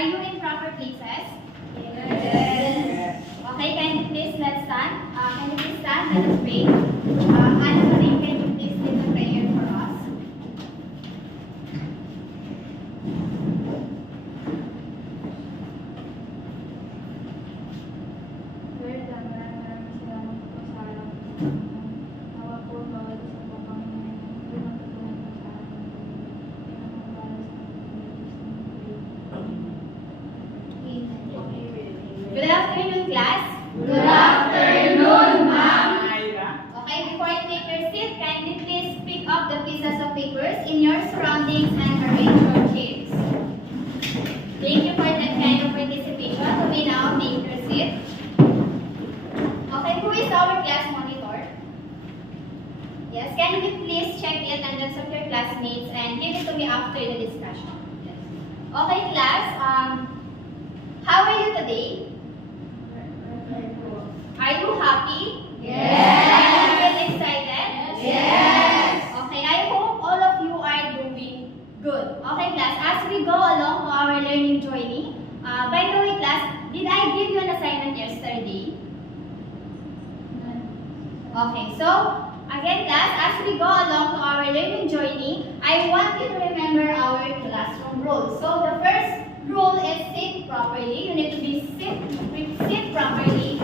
Are you in proper places? Yes. Okay, can you please let's stand? Can you please stand? Let us pray. Anna Marie, can you please lead the prayer for us? Lord, maraming salamat po sa araw ko. Nawa po bawal sa bukang ngayon. Hindi matutunan po sa araw ko. Hindi na po bawal sa Good afternoon, class. Good afternoon, ma'am. Okay, before you take your seat, kindly please pick up the pieces of papers in your surroundings and arrange your chairs. Thank you for that kind of participation. We now take your seat. Okay, who is our class monitor? Yes, can you please check the attendance of your classmates and give it to me after the discussion? Yes. Okay, class. How are you today? Are you happy? Yes. Are you feel excited? Yes. Okay, I hope all of you are doing good. Okay, class, as we go along to our learning journey, by the way, class, did I give you an assignment yesterday? Okay, so, again, class, as we go along to our learning journey, I want you to remember our classroom rules. So, the first rule is sit properly. You need to be sit properly.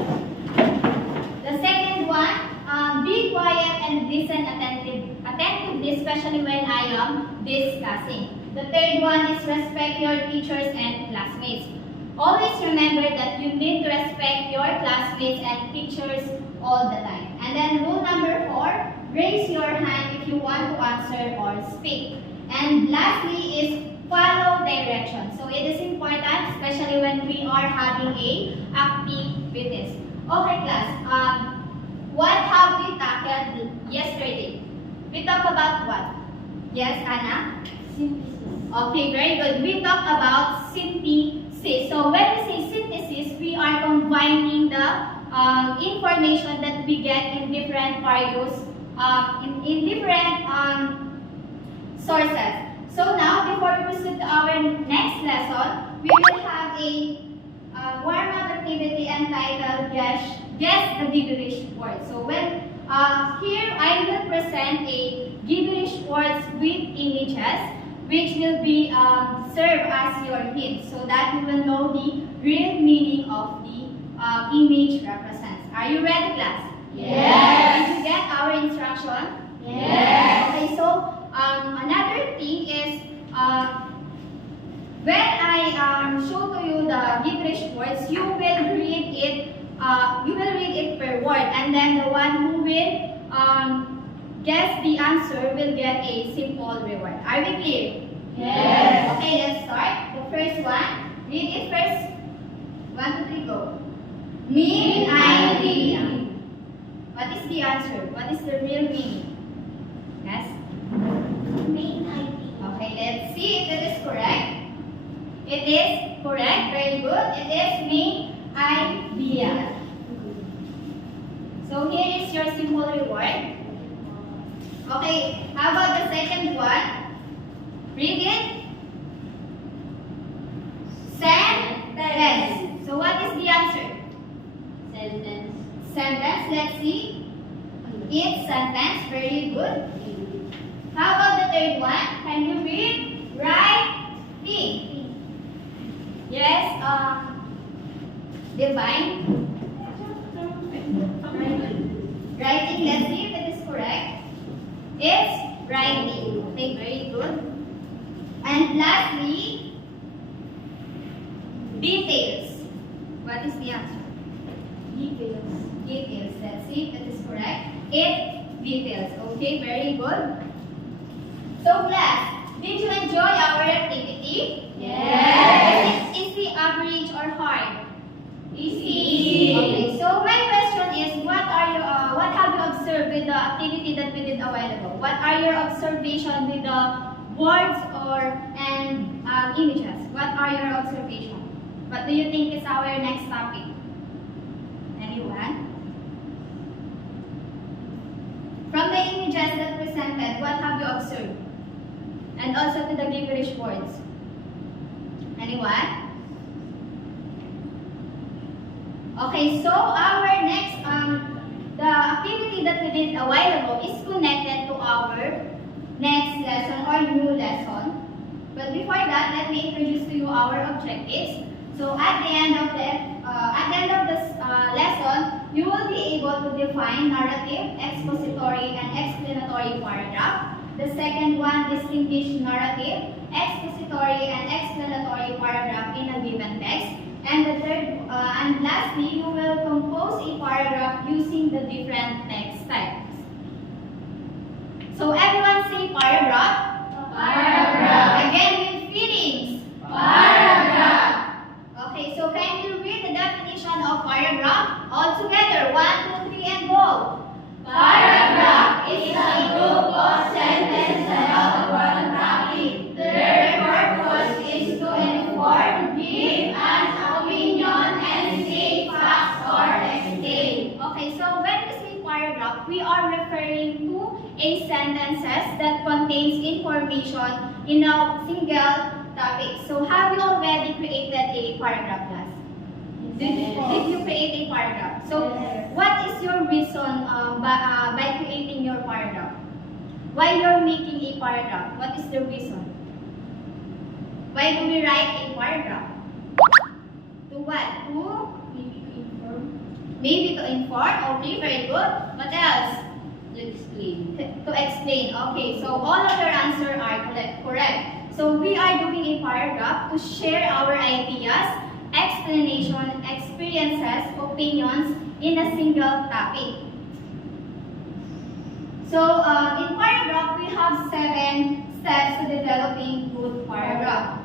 The second one, be quiet and listen attentively, especially when I am discussing. The third one is respect your teachers and classmates. Always remember that you need to respect your classmates and teachers all the time. And then rule number 4, raise your hand if you want to answer or speak. And lastly is follow directions. So it is important, especially when we are having a activities. Okay, class. What have we tackled yesterday? We talked about what? Yes, Anna? Synthesis. Okay, very good. We talked about synthesis. So when we say synthesis, we are combining the information that we get in different various, in different sources. So now, before we proceed to our next lesson, we will have a warm-up activity entitled Guess the Gibberish Word. So when here I will present a gibberish words with images, which will be serve as your hint, so that you will know the real meaning of the image represents. Are you ready, class? Yes. Did you get our instruction? Yes. Okay, so another thing is when I show to you the gibberish words, you will read it. You will read it per word, and then the one who will guess the answer will get a simple reward. Are we clear? Yes. Okay, let's start. The first one. Read it first. 1, 2, 3, go. Main idea. What is the answer? What is the real meaning? Yes? Main idea. Okay, let's see if it is correct. It is correct. Very good. It is main idea. So here is your simple reward. Okay, how about the second one? Read it. Sentence. So what is the answer? Sentence. Sentence. Let's see. It's sentence. Very good. How about the third one? Can you read? Writing. Yes. Divine. Writing. Let's see if it is correct. It's writing. Okay, very good. And lastly, details. What is the answer? Details. Details. Let's see if it is correct. It's details. Okay, very good. So class, did you enjoy our activity? Yes. Is it easy, average, or hard? Easy. Okay, so my question is, what have you observed with the activity that we did a while ago? What are your observations with the words and images? What are your observations? What do you think is our next topic? Anyone? From the images that presented, what have you observed? And also to the gibberish words. Anyone? Okay, so our next, the activity that we did a while ago is connected to our next lesson or new lesson. But before that, let me introduce to you our objectives. So at the end of this lesson, you will be able to define narrative, expository, and explanatory paragraph. The second one, distinguish narrative, expository, and explanatory paragraph in a given text. And the third, and lastly, you will compose a paragraph using the different text types. So everyone say paragraph. Paragraph. Again with feelings. Paragraph. Okay, so can you read the definition of paragraph? All together, 1, 2, 3, and go. Paragraph is a group of sentences about one topic. Their purpose is to inform, give an opinion, and say facts or explain. Okay, so when we say paragraph, we are referring to a sentences that contains information in a single topic. So have you already created a paragraph, class? Did you create a paragraph? So what is your reason by creating your paragraph? Why you're making a paragraph? What is the reason? Why do we write a paragraph? To what? To maybe to inform. Okay, very good. What else? To explain. To explain. Okay, so all of your answers are correct. So we are doing a paragraph to share our ideas, explanation, experiences, opinions in a single topic. So in paragraph, we have 7 steps to developing good paragraph.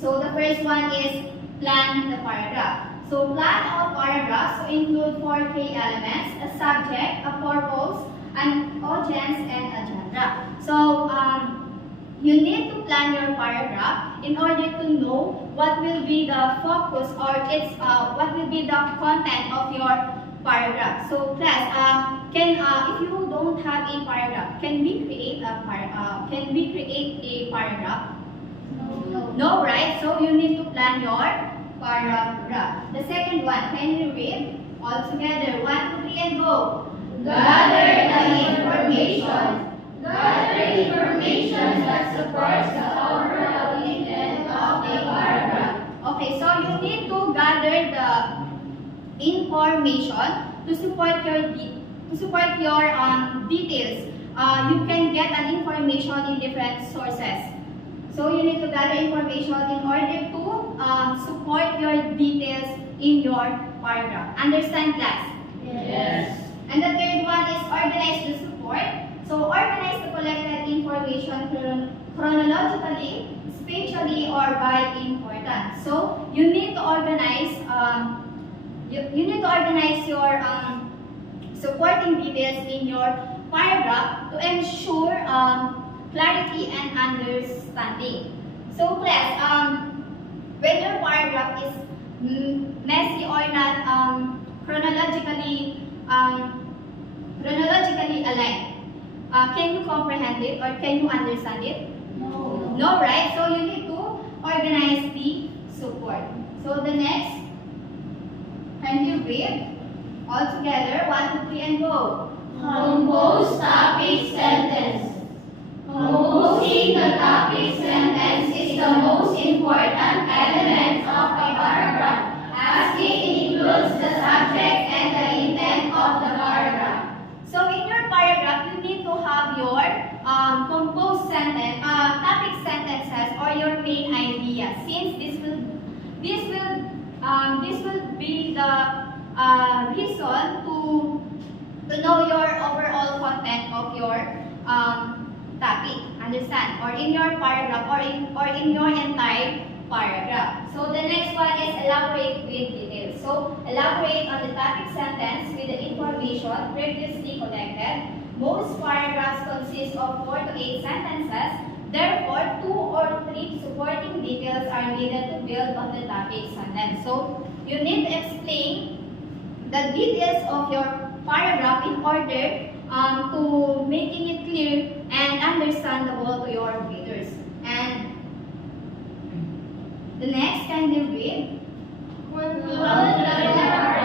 So the first one is plan the paragraph. So plan all paragraphs to include 4 key elements: a subject, a purpose, an audience, and a genre. So you need to plan your paragraph in order to know what will be the focus or what will be the content of your paragraph. So class, if you don't have a paragraph, can we create a paragraph? No, right? So you need to plan your paragraph. The second one, can you read all together? 1, 2, 3, and go. Gather the information. Gather information that supports the overall intent of the paragraph. Okay, so you need to gather the information to support your details. You can get an information in different sources. So you need to gather information in order to support your details in your paragraph. Understand, class? Yes. And the third one is organize the support. So organize the collected information chronologically, spatially, or by importance. So you need to organize. You need to organize your supporting details in your paragraph to ensure clarity and understanding. So class, when your paragraph is messy or not chronologically aligned, can you comprehend it or can you understand it? No. No, right? So you need to organize the support. So the next, can you read all together? 1, 2, 3, and go. Compose topic sentence. Composing the topic sentence is the most important element of a paragraph, as it includes the subject and the intent of the paragraph. So in your paragraph, you need to have your composed sentence, topic sentences, or your main idea. Since this will be the reason to know your overall content of your topic. Understand? Or in your paragraph, or in your entire paragraph. So the next one is elaborate with details. So elaborate on the topic sentence with the information previously collected. Most paragraphs consist of 4 to 8 sentences. Therefore, 2 or 3 supporting details are needed to build on the topic sentence. So you need to explain the details of your paragraph in order to making it clear and understandable to your readers. And the next, can you read? Conclude the paragraph.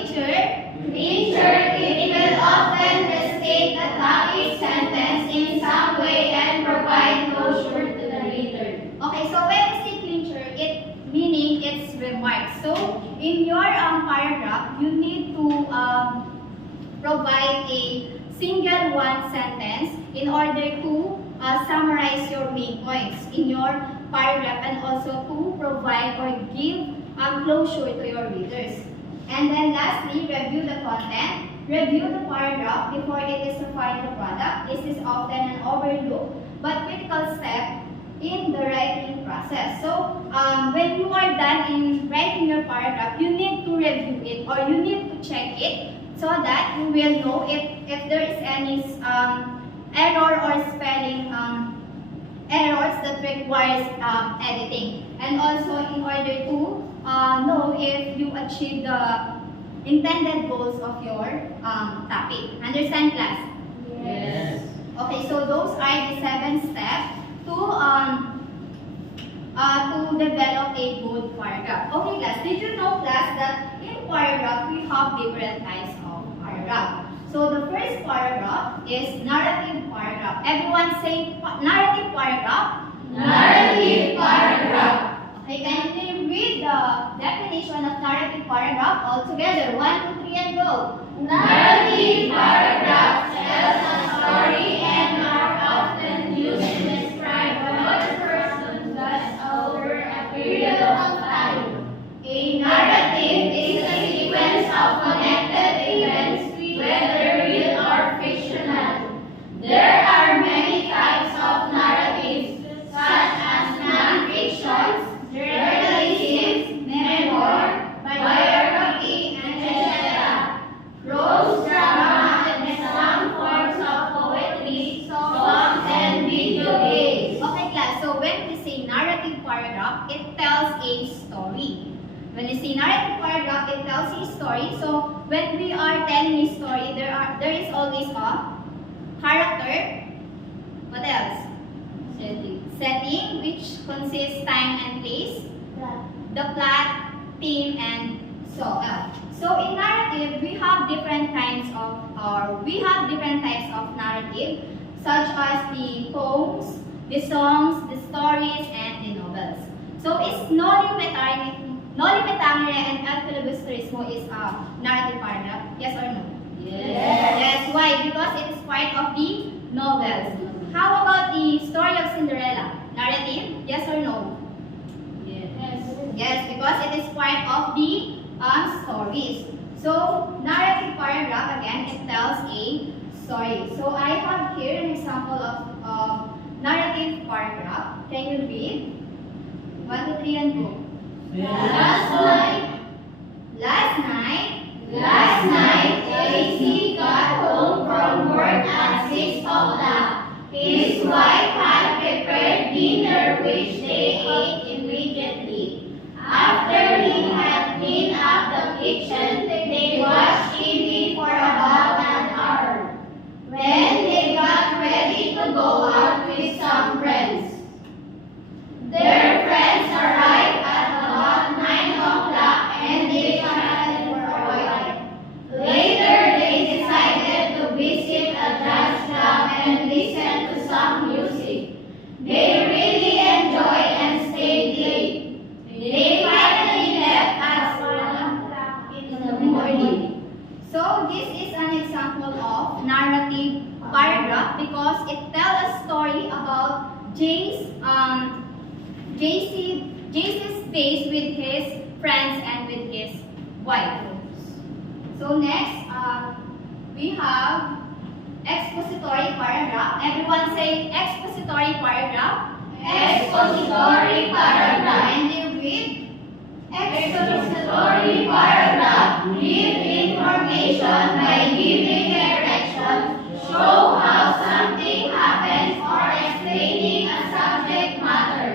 Teacher, it will often restate the topic sentence in some way and provide closure to the reader. Okay, so when we say clincher, it meaning its remarks. So in your paragraph, you need to provide a single one sentence in order to summarize your main points in your paragraph and also to provide or give closure to your readers. And then lastly, review the content. Review the paragraph before it is the final product. This is often an overlooked but critical step in the writing process. So, when you are done in writing your paragraph, you need to review it or you need to check it so that you will know if there is any error or spelling errors that requires editing. And also in order to know if you achieve the intended goals of your topic. Understand, class? Yes. Okay, so those are the 7 steps to develop a good paragraph. Okay, class, did you know, class, that in paragraph we have different types of paragraph? So the first paragraph is narrative paragraph. Everyone say narrative paragraph. Narrative paragraph. Okay, can you read the definition of narrative paragraph all together? 1, 2, 3, and go. Narrative paragraphs tells a story and are often used to describe what a person does over a period of time. A narrative is a sequence of connected events, whether real or fictional. There are many types of narratives, such as non-fiction, journalism, memoir, biography, etc. Prose drama and some forms of poetry, songs, and video games. Okay, class. So when we say narrative paragraph, it tells a story. When we say narrative paragraph, it tells a story. So when we are telling a story, there is always a character. What else? Setting, which consists time and place. The plot, theme, and so on. So in narrative, we have different types of narrative, such as the poems, the songs, the stories, and the novels. So is Noli Me Tangere and El Filibusterismo is a narrative paragraph? Yes or no? Yes. Yes. Why? Because it is part of the novels. How about the story of Cinderella? Narrative? Yes or no? Yes, because it is part of the stories. So, narrative paragraph, again, it tells a story. So, I have here an example of narrative paragraph. Can you read? 1, 2, 3, and go. Last night, JC got home from work at 6 o'clock. His wife had prepared dinner, which they ate immediately. After he had cleaned up the kitchen, they watched TV for about an hour. When they got ready to go out with some friends. Their friends arrived at about 9 o'clock and they chatted for a while. Later, they decided to visit a jazz club and listen to some music. They really enjoyed and stayed late. They finally left at 1 o'clock in the morning. So, this is an example of narrative paragraph because it tells a story about JC's days with his friends and with his wife. So next, we have expository paragraph. Everyone say expository paragraph. Expository paragraph. And you read. Expository paragraph. Give information by giving directions, show how something happens, or explaining a subject matter.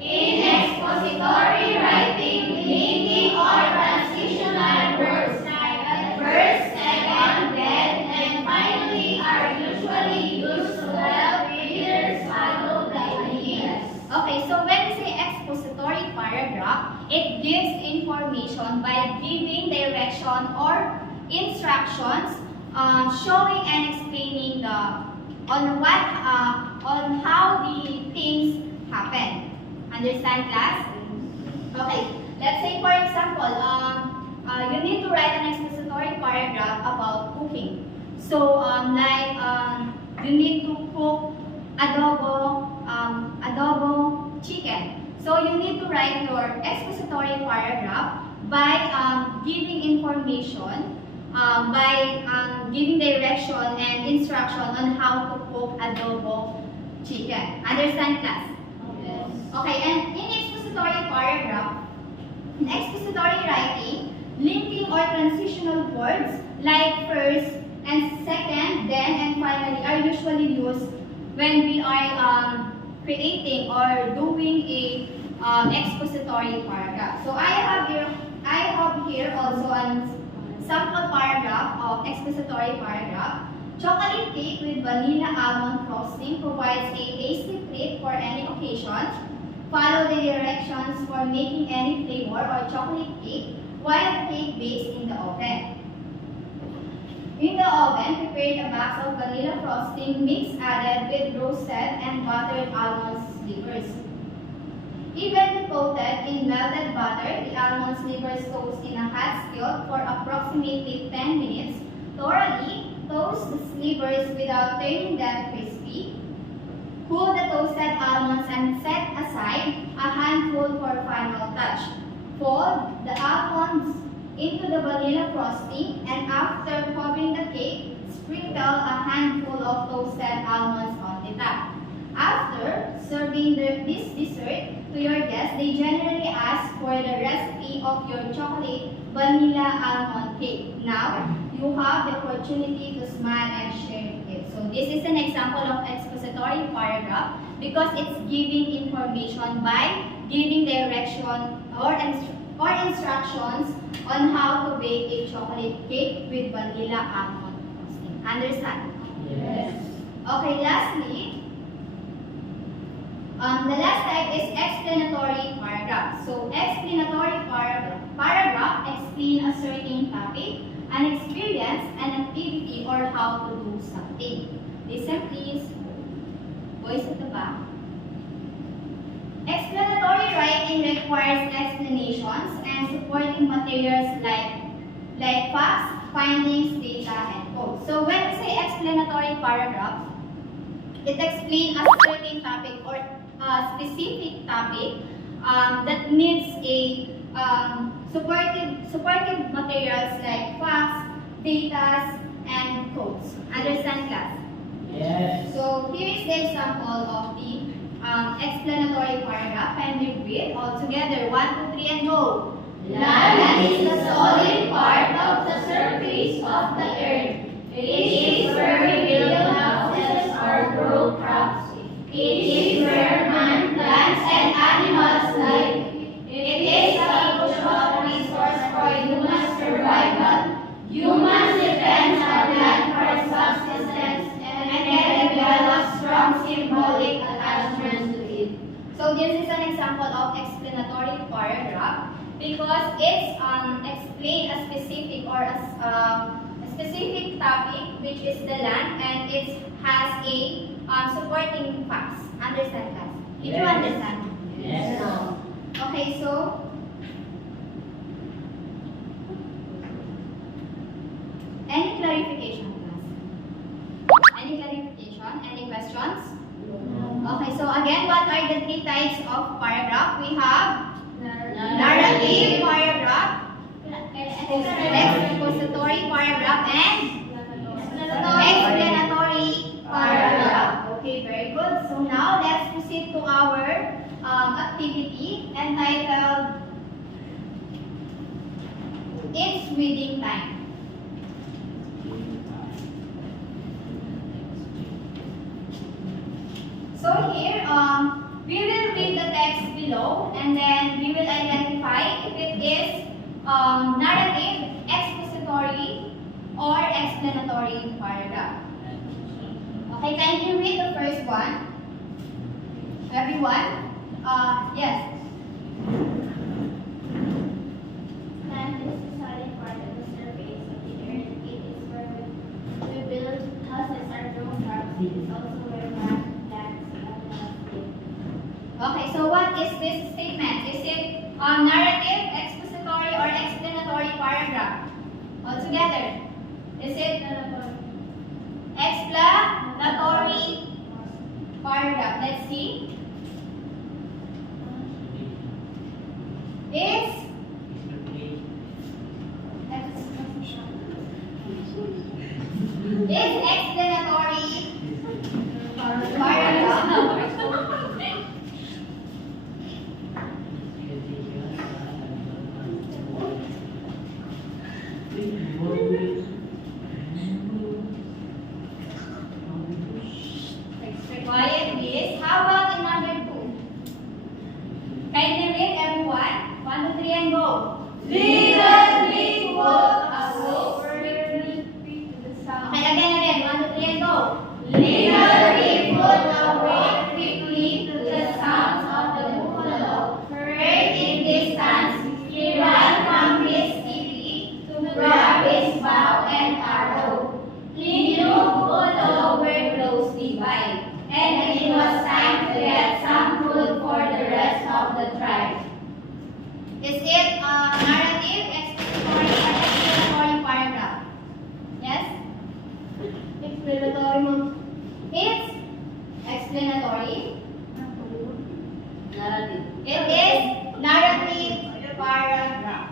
In expository writing, linking or transitional words like first, second, then, and finally are usually used to help readers follow the ideas. Okay, so when we say expository paragraph, it gives information by giving directions direction or instructions showing and explaining on how the things happen. Understand, class? Okay. Let's say, for example, you need to write an expository paragraph about cooking. So, you need to cook adobo chicken. So, you need to write your expository paragraph by giving information, by giving direction and instruction on how to cook adobo chicken. Understand, class? Yes. Okay, and in expository paragraph, in expository writing, linking or transitional words like first and second, then and finally are usually used when we are creating or doing a expository paragraph. So I have here also a sample paragraph of expository paragraph. Chocolate cake with vanilla almond frosting provides a tasty treat for any occasion. Follow the directions for making any flavor or chocolate cake while the cake bakes in the oven. In the oven, prepare a box of vanilla frosting mix added with roasted and buttered almond slivers. Evenly coated in melted butter, the almond slivers toast in a hot skillet for approximately 10 minutes. Thoroughly toast the slivers without turning them crispy. Cool the toasted almonds and set aside a handful for final touch. Fold the almonds into the vanilla frosting and after covering the cake, sprinkle a handful of toasted almonds on the top. After serving this dessert to your guests, they generally ask for the recipe of your chocolate vanilla almond cake. Now, you have the opportunity to smile and share it. So this is an example of expository paragraph because it's giving information by giving direction or instructions on how to bake a chocolate cake with vanilla almond frosting. Understand? Yes. Okay, lastly, the last type is explanatory paragraph. So explanatory paragraph explain a certain topic, an experience, an activity, or how to do something. Listen please. Voice at the back. Explanatory writing requires explanations and supporting materials like facts, findings, data, and quotes. So when we say explanatory paragraph, it explains a certain topic or a specific topic that needs a supportive materials like facts, data, and quotes. Understand, class? Yes. So here is the example of the explanatory paragraph, and we read all together. 1, 2, 3, and go. Land is the solid part of the surface of the earth. It is where we build houses or grow crops. It is where man, plants, and animals live. It is a crucial resource for human survival. Humans depend on land for subsistence and can develop strong symbolic attachments to it. So this is an example of explanatory paragraph because it's explain a specific or a specific topic, which is the land, and it has a supporting facts. Understand, class? Did you Yes. understand? Yes. Okay, so any clarification, class? Any clarification? Any questions? Okay, so again, what are the 3 types of paragraph? We have narrative paragraph, expository paragraph, and explanatory paragraph. Okay, very good. So now let's proceed to our activity entitled It's Reading Time. So here, we will read the text below and then we will identify if it is narrative, expository, or explanatory paragraph. Okay, can you read the first one? Everyone? Yes. Land is the solid part of the what is this statement? Is it narrative, expository, or explanatory paragraph? All together. Is it explanatory paragraph? Let's see. Is explanatory paragraph. Quiet, please. How about in number 2? Kindly read, everyone. 1, 2, 3, and go. Little big boat awoke. Okay, again. 1, 2, 3, and go. Little big boat awoke quickly to the sounds of the buffalo. Heard in distance, he ran from his teepee to grab his bow and arrow. He knew buffalo were closely by, and it was time to get some food for the rest of the tribe. Is it narrative, expository, or explanatory paragraph? Yes? Explanatory, ma'am. It's explanatory. Narrative. It is narrative paragraph.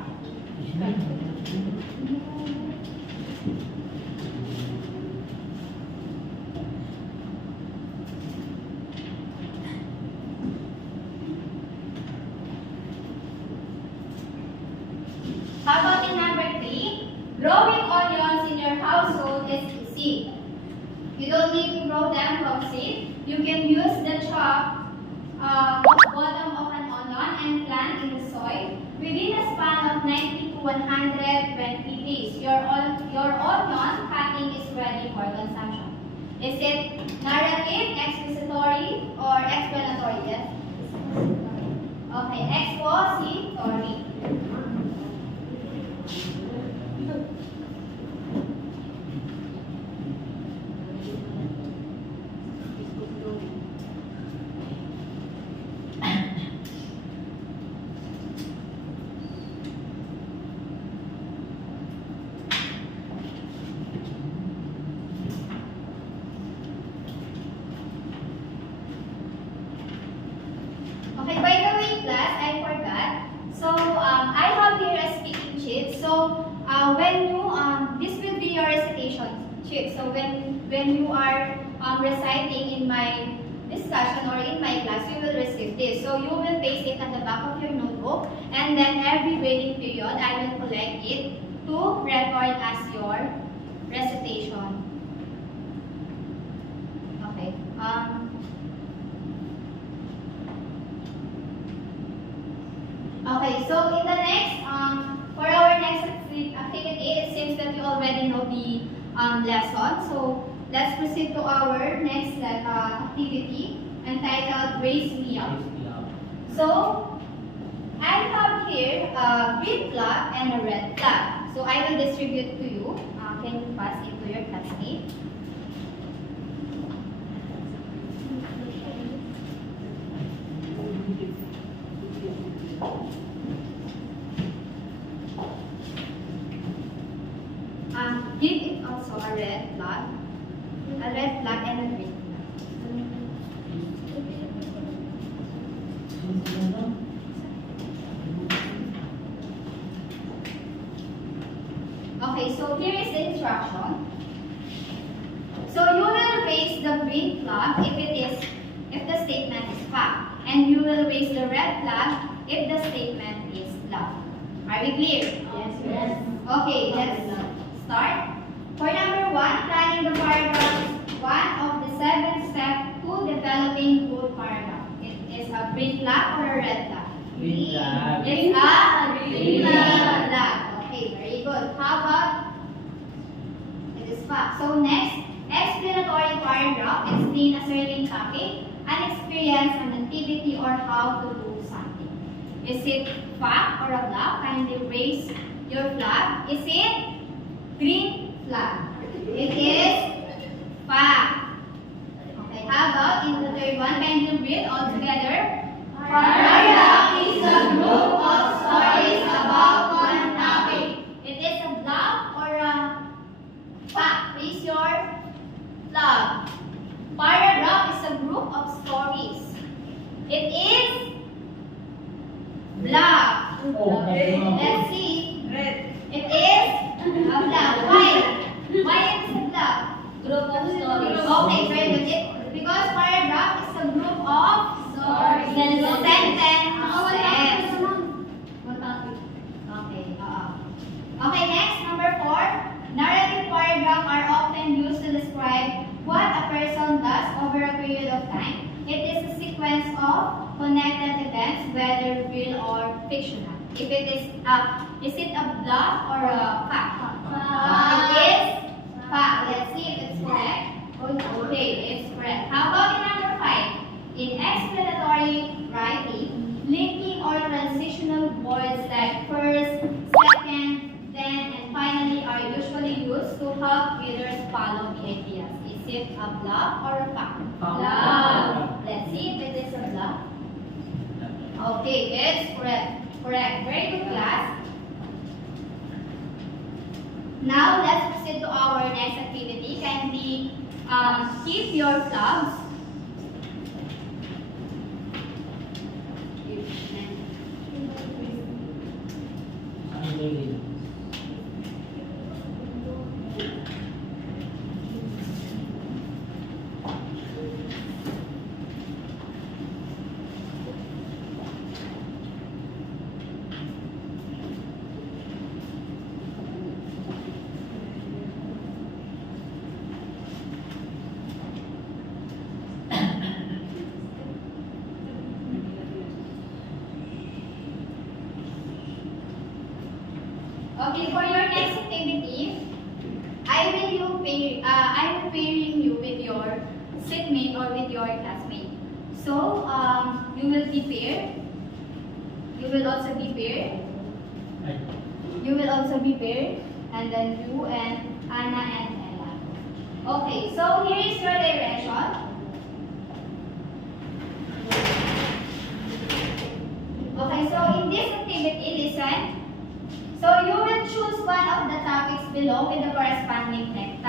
How about in number 3? Growing onions in your household is easy. You don't need to grow them from seed. You can use the chopped bottom of an onion and plant in the soil within a span of 90 to 120 days. Your onion cutting is ready for consumption. Is it narrative, expository, or explanatory? Yes? Okay, expository. Okay, by the way, class, I forgot. So, I have here a speaking sheet. So, when you, this will be your recitation sheet. So, when you are reciting in my discussion or in my class, you will receive this. So, you will paste it at the back of your notebook. And then, every reading period, I will collect it to record as your recitation. Okay. Okay, so in the next, for our next activity, it seems that you already know the lesson. So let's proceed to our next activity entitled Raise Me Up. So I have here a green flag and a red flag. So I will distribute to you. Can you pass it to your classmate? Give it also a red flag and a green flag. Okay, so here is the instruction. So you will raise the green flag if the statement is fact, and you will raise the red flag if the statement is lie. Are we clear? Yes. Okay, let's start. For number 1, planning the paragraph is one of the 7 steps to developing good paragraph. It is a green flag or a red flag? Green flag. It's a green flag. Okay, very good. How about it is fact? So next, explanatory paragraph explain a certain topic, an experience, an activity, or how to do something. Is it fact or a flag? Kindly raise your flag. Is it green flag? It is fact. Okay, how about in the third one? Can you read all together? Paragraph is a group of stories about one topic. It is a bluff or a fact. Raise your flag. Paragraph is a group of stories. It is bluff. Let's see. It is a bluff. Why? Why it is a bluff? Group of stories. Okay, very good. Because paragraph is a group of Stories. sentences. One topic. Okay. Okay, next, number 4. Narrative paragraphs are often used to describe what a person does over a period of time. It is a sequence of connected events, whether real or fictional. If it is it a bluff or a fact? It is fact. Let's see if it's correct. Okay, it's correct. How about in number 5? In explanatory writing, linking or transitional words like first, second, then, and finally are usually used to help readers follow the ideas. Is it a bluff or a fact? Bluff. Let's see if it is a bluff. Okay, it's correct. Correct. Very good, class. Now, let's proceed to our next activity. Kindly keep your flags. Okay, for your next activity, I will pairing you with your seatmate or with your classmate. So, you will be paired. You will also be paired. You will also be paired, and then you and Anna and Ella. Okay, so here is your direction. Okay, so in this activity, listen. So you will choose one of the topics below with the corresponding text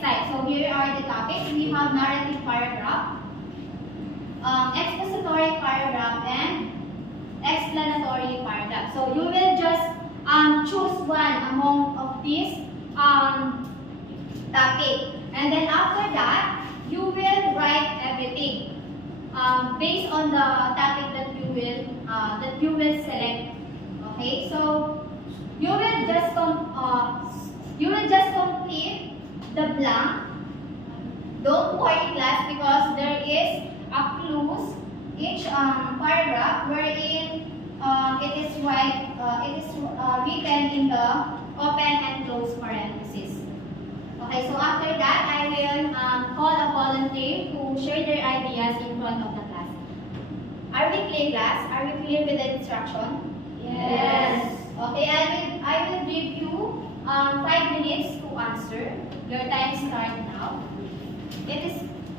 type. So here are the topics. We have narrative paragraph, expository paragraph, and explanatory paragraph. So you will just choose one among of these topic, and then after that you will write everything based on the topic that you will select. Okay, so you will just complete the blank. Don't worry, class, because there is a clues each paragraph wherein it is written in the open and close parentheses. Okay, so after that I will call a volunteer to share their ideas in front of the class. Are we clear, class? Are we clear with the instruction? Yes. Okay, I will give you 5 minutes to answer. Your time starts now. It is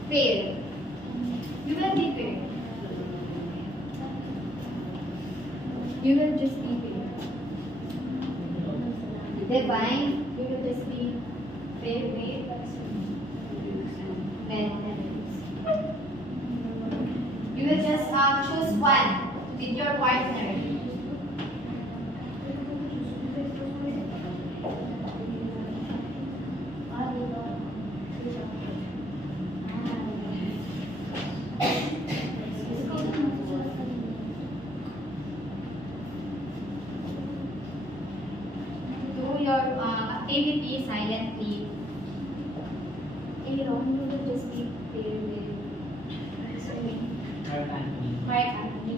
fair. You will be fair. You will just be fair. Divine, you will just be fair. You will just choose one with your partner. Do your activity silently. Aaron, you will just be fair with Mark Anthony.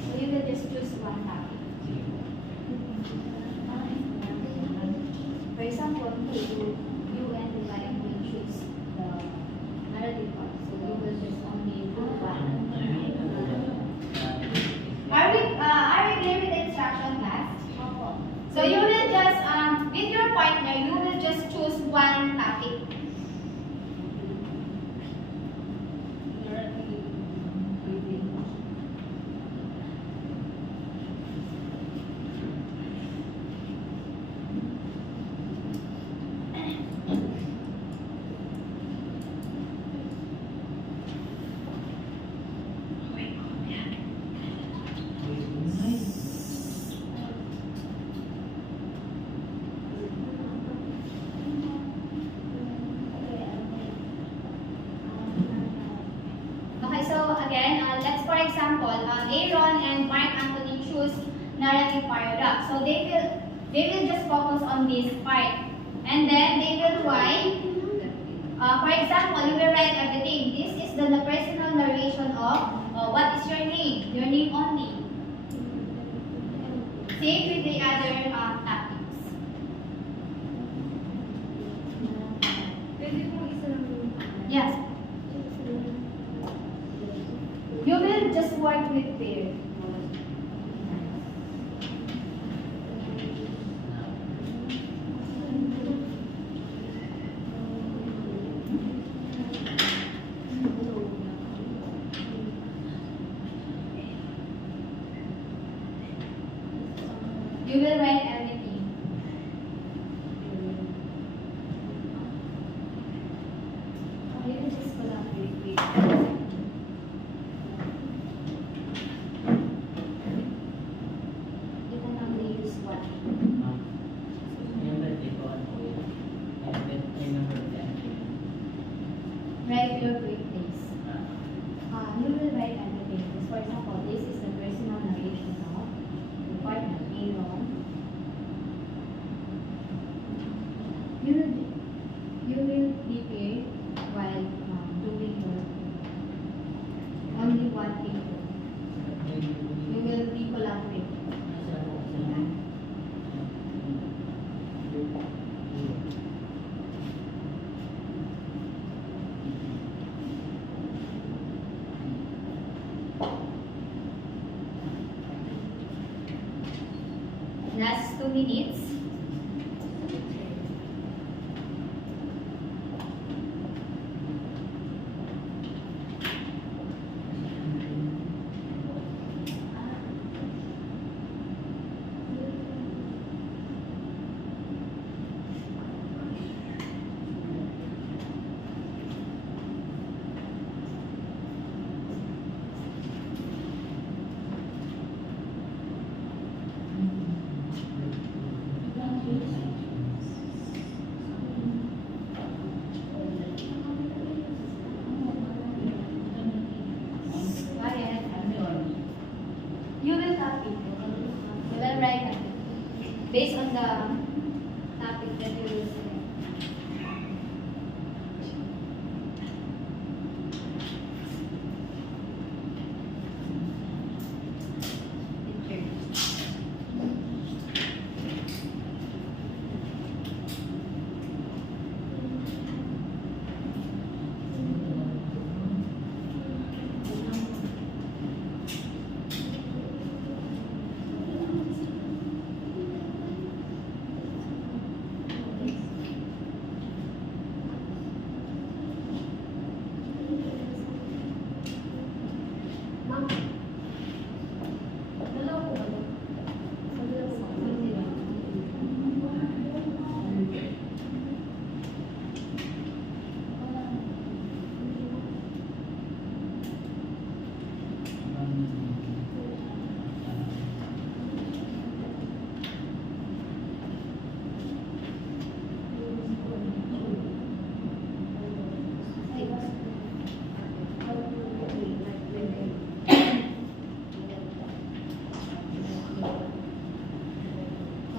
So you will just choose one topic. For example, you and the client will choose the narrative part. So you will just only do one. Are we clear with the instruction, class? So you will just with your partner, you will just choose one topic. example, Aaron and Mark Anthony choose narrative paragraph. So they will just focus on this part. And then they will write, for example, you will write everything. This is the personal narration of what is your name only. Same with the other topics. Pwede pong isa lang yung Yes. You will just work with pair. You will write everything. You will just collaborate with. You can only use one. Write your quick place. You will write everything. For example, this is the personal narration of the partner, Aaron. You will prepare while doing your only one paper. You will be collaborate. Last 2 minutes. You will copy. You will write it based on the topic that you will select.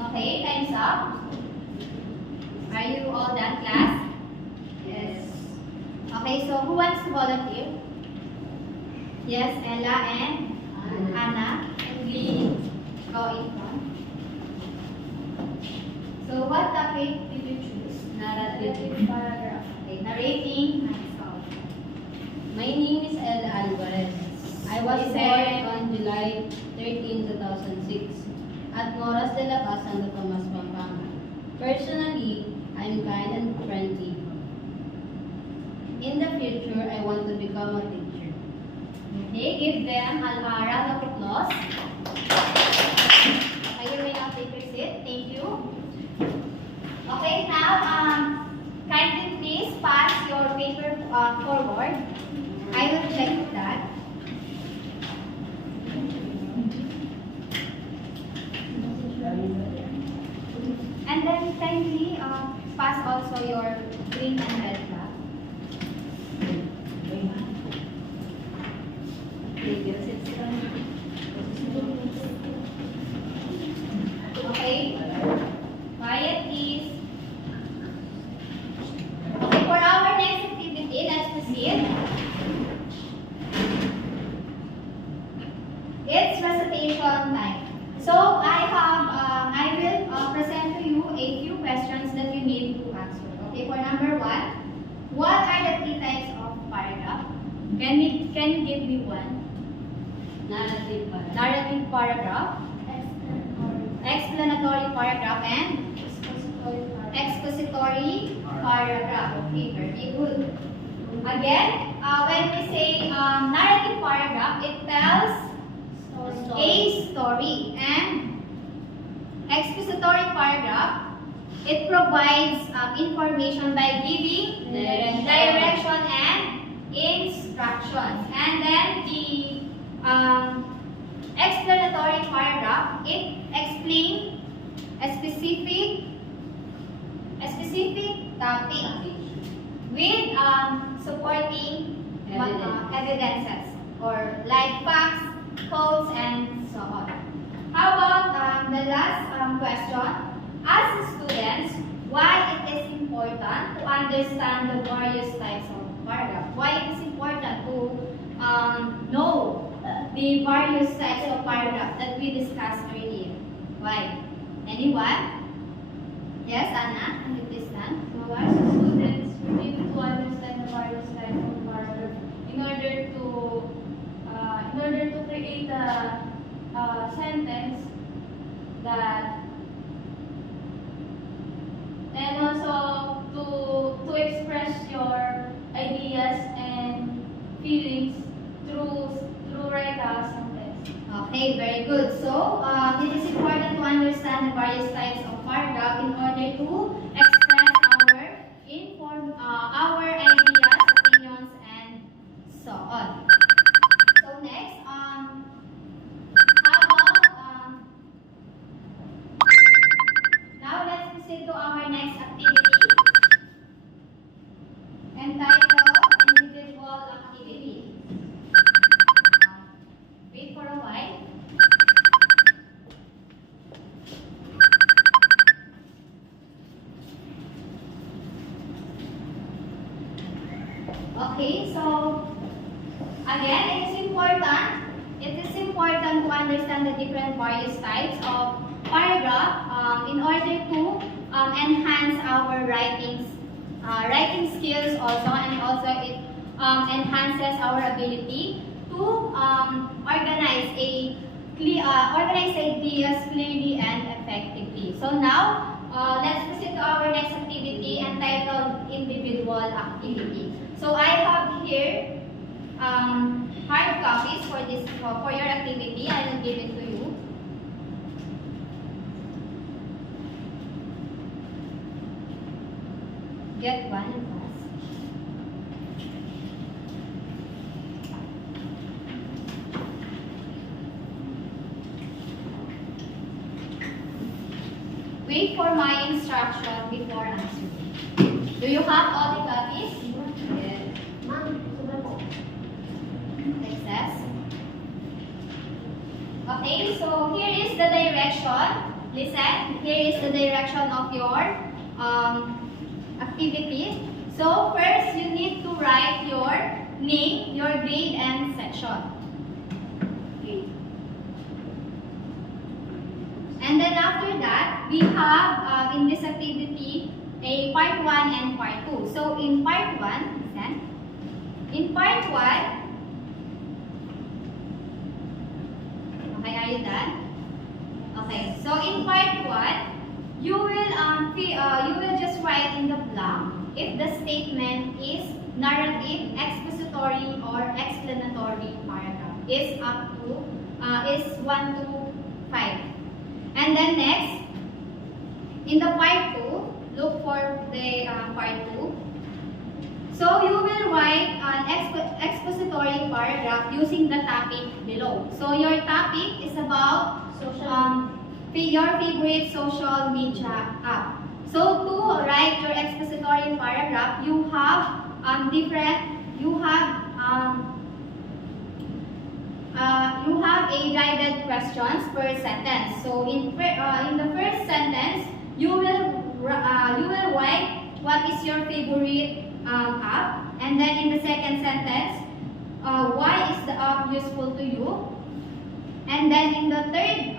Okay, time's up. Are you all done, class? Yes. Okay, so who wants to volunteer? Yes, Ella and Anna. We go in front. So what topic did you choose? narrative paragraph. Okay, narrating myself. My name is Ella Alvarez. I was Is born there- on July 13, 2006 at Moras de la Paz, Santo Tomas, Pampanga. Personally, I'm kind and friendly. In the future, I want to become a teacher. Okay, give them a round of applause. Okay, you may now take your seat. Thank you. Okay, now, kindly please pass your paper forward. I will check that. And then kindly pass also your green and red flag. Thank you. Sit number 1. What are the 3 types of paragraph? Can you give me one? Narrative paragraph. Narrative paragraph, explanatory paragraph, and expository paragraph. Okay, very good. Again, when we say narrative paragraph, it tells a story, and expository paragraph, it provides information by giving direction and instructions. And then the explanatory paragraph, it explains a specific topic with supporting evidences, or like facts, quotes, and so on. How about the last question? As students, why it is important to understand the various types of paragraph? Why it is important to know the various types of paragraph that we discussed earlier? Why? Anyone? Yes, Anna, can you please stand? So as students, we need to understand the various types of paragraph in order to create a sentence that, and also to express your ideas and feelings through write a sentence. Okay, very good. So, it is important to understand the various types of paragraph in order to express our ideas, opinions, and so on. So next, how about now let's proceed to our next activity, entitled individual activity. Wait for a while. Okay, so again, it is important to understand the different various types of paragraph in order to enhance our writing skills also, and also it enhances our ability to organize ideas clearly and effectively. So now, let's proceed to our next activity, entitled individual activity. So I have here hard copies for your activity. I will give it to you. Get one and pass. Wait for my instruction before answering. Do you have all the copies? Yes. Excess. Okay, so here is the direction. Listen, here is the direction of your activity. So first, you need to write your name, your grade, and section. Okay. And then after that, we have in this activity a part 1 and part 2. So in part 1, listen. In part 1, okay, are you done? Okay, so in part 1, you will just write in the blank if the statement is narrative, expository, or explanatory paragraph. Is up to is 1 to 5. And then next, in the part 2, look for the part 2. So you will write an expository paragraph using the topic below. So your topic is about your favorite social media app. So to write your expository paragraph, you have a guided questions per sentence. So in the first sentence, you will write what is your favorite app, and then in the second sentence, why is the app useful to you, and then in the third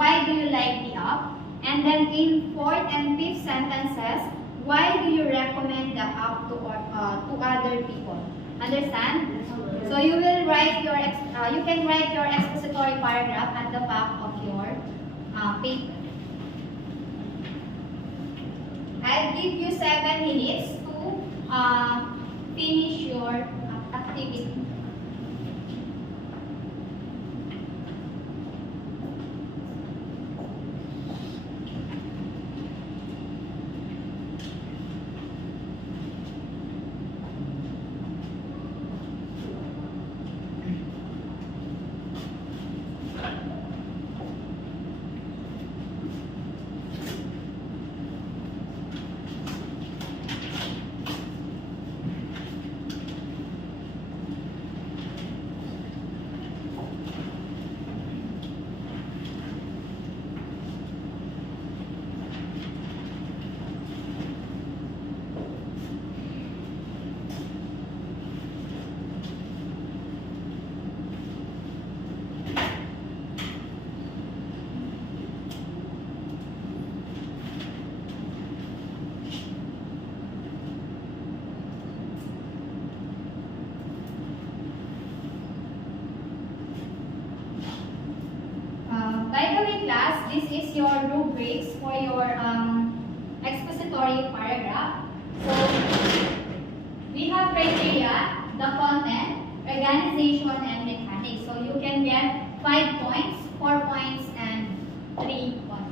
why do you like the app? And then in fourth and fifth sentences, why do you recommend the app to other people? Understand? So you will write your you can write your expository paragraph at the back of your paper. I'll give you 7 minutes to finish your activity. By the way, class, this is your rubrics for your expository paragraph. So, we have criteria, the content, organization, and mechanics. So, you can get 5 points, 4 points, and 3 points.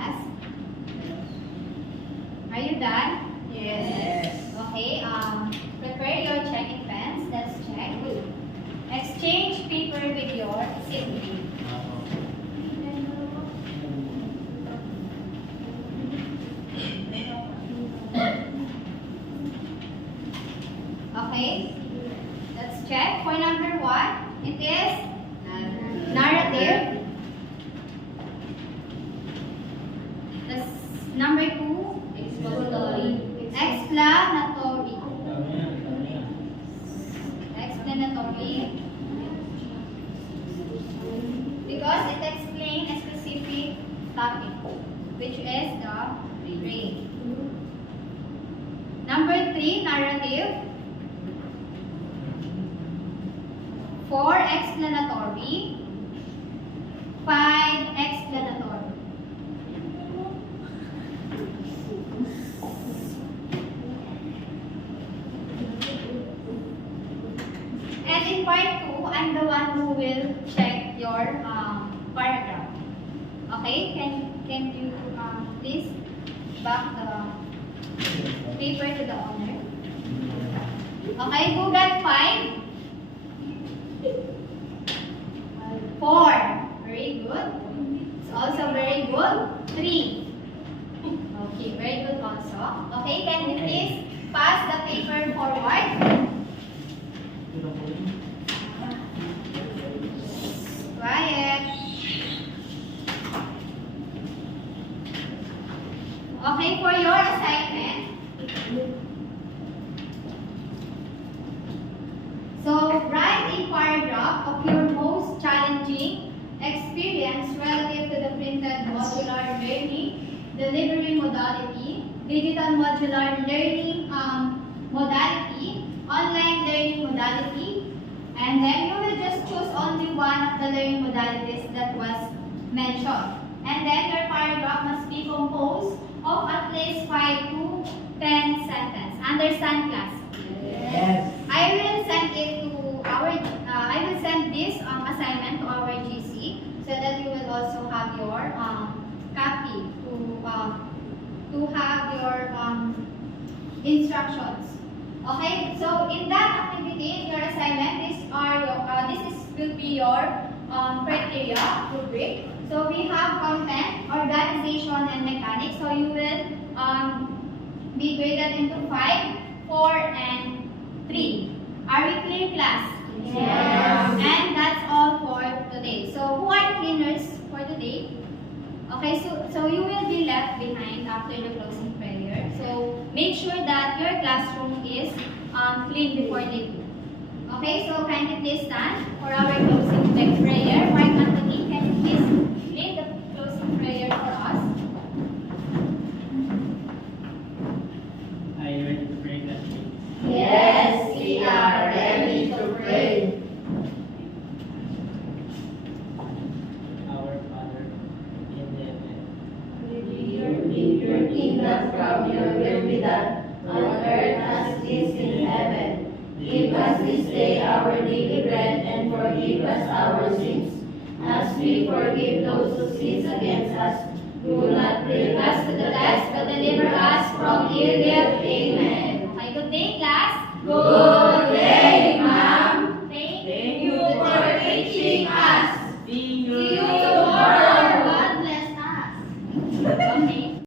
class? Are you done? Yes. Okay, prepare your checking pens. Let's check. Exchange paper with your sibling. Okay, let's check. For number 1, it is narrative. Number 2, Expository. explanatory. Explanatory. Because it explains a specific topic, which is the brain. Number 3, narrative. 4, explanatory. 5, explanatory. And in part 2, I'm the one who will check your paragraph. Okay, can you please back the paper to the owner? Okay, who got 5? 4. Very good. It's also very good. 3. Okay, very good also. Okay, can you please pass the paper forward? Quiet. Okay, for your assignment. So, write a paragraph of your most challenging experience relative to the printed modular learning delivery modality, digital modular learning modality, online learning modality, and then you will just choose only one of the learning modalities that was mentioned. And then your paragraph must be composed of at least 5 to 10 sentences. Understand, class? Yes. I will send it to our. I will send this assignment to our GC so that you will also have your copy to have your instructions. Okay. So in that activity, in your assignment, will be your criteria rubric. So we have content, organization, and mechanics. So you will be graded into 5, 4, and 3. Are we clear, class? Yes. And that's all for today. So who are the cleaners for today? Okay, so you will be left behind after the closing prayer. So make sure that your classroom is clean before they do. Okay, so kindly please stand for our closing prayer. Mark Anthony, can you please read the closing prayer for us? Are you ready to pray, classmates? Yes, we are ready to pray. Our Father in heaven, Your kingdom come, your will be done, on earth as it is in heaven. Give us this day our daily bread, and forgive us our sins, as we forgive those who sin against us. Do not bring us to the test, but deliver us from evil.